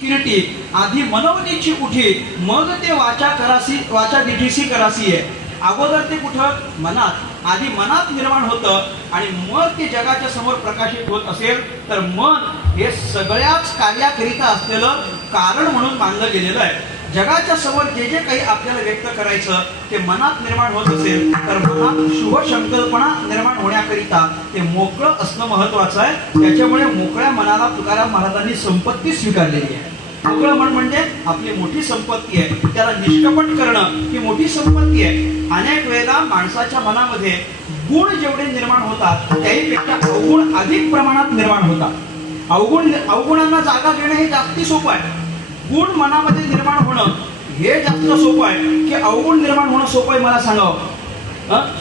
किरटी आधी मनवनीची उठी मग ते वाचा करासी वाचा दिठीसी करासी आहे. अगोदर ते कुठं? मनात. आधी मनात निर्माण होतं आणि मग ते जगाच्या समोर प्रकाशित होत असेल तर मन हे सगळ्याच कार्याकरिता असलेलं कारण म्हणून मानलं गेलेलं आहे. जगाच्या समोर जे जे काही आपल्याला व्यक्त करायचं ते मनात निर्माण होत असेल तर मनात शुभ संकल्पना निर्माण होण्याकरिता ते मोकळं असणं महत्वाचं आहे. त्याच्यामुळे मोकळ्या मनाला तुकाराम महाराजांनी संपत्ती स्वीकारलेली आहे. मोकळं मन म्हणजे आपली मोठी संपत्ती आहे. त्याला निष्कपट करणं ही मोठी संपत्ती आहे. अनेक वेळेला माणसाच्या मनामध्ये गुण जेवढे निर्माण होतात त्याहीपेक्षा अवगुण अधिक प्रमाणात निर्माण होतात. अवगुण अवगुणांना जागा घेणं हे जास्ती सोपं आहे. गुण मनामध्ये निर्माण होणं हे जास्त सोपं आहे. की अवगुण निर्माण होणं सोपं आहे मला सांगावं.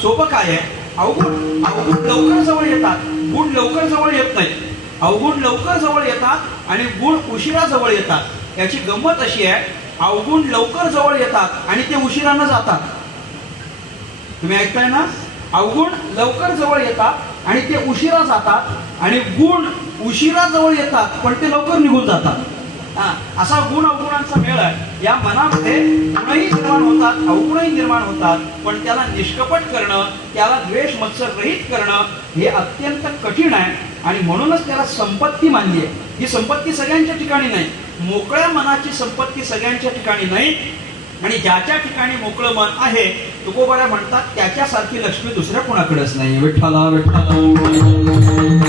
सोपं काय आहे? अवगुण अवगुण लवकर जवळ येतात. गुण लवकर जवळ येत नाही अवगुण लवकर जवळ येतात आणि गुण उशिरा जवळ येतात. याची गंमत अशी आहे अवगुण लवकर जवळ येतात आणि ते उशिरानं जातात. तुम्ही ऐकताय ना? अवगुण लवकर जवळ येतात आणि ते उशिरा जातात आणि गुण उशिरा जवळ येतात पण ते लवकर निघून जातात. असा गुण अवगुणांचा मेळ आहे. या मनामध्ये गुणही निर्माण होतात अवगुणही निर्माण होतात पण त्याला निष्कपट करणं त्याला द्वेष मत्सर रहित करणं हे अत्यंत कठीण आहे आणि म्हणूनच त्याला संपत्ती मानली आहे. ही संपत्ती सगळ्यांच्या ठिकाणी नाही. मोकळ्या मनाची संपत्ती सगळ्यांच्या ठिकाणी नाही. आणि ज्याच्या ठिकाणी मोकळं मन आहे तुकोबऱ्या म्हणतात त्याच्यासारखी लक्ष्मी दुसऱ्या कोणाकडेच नाही. विठ्ठला विठ्ठला.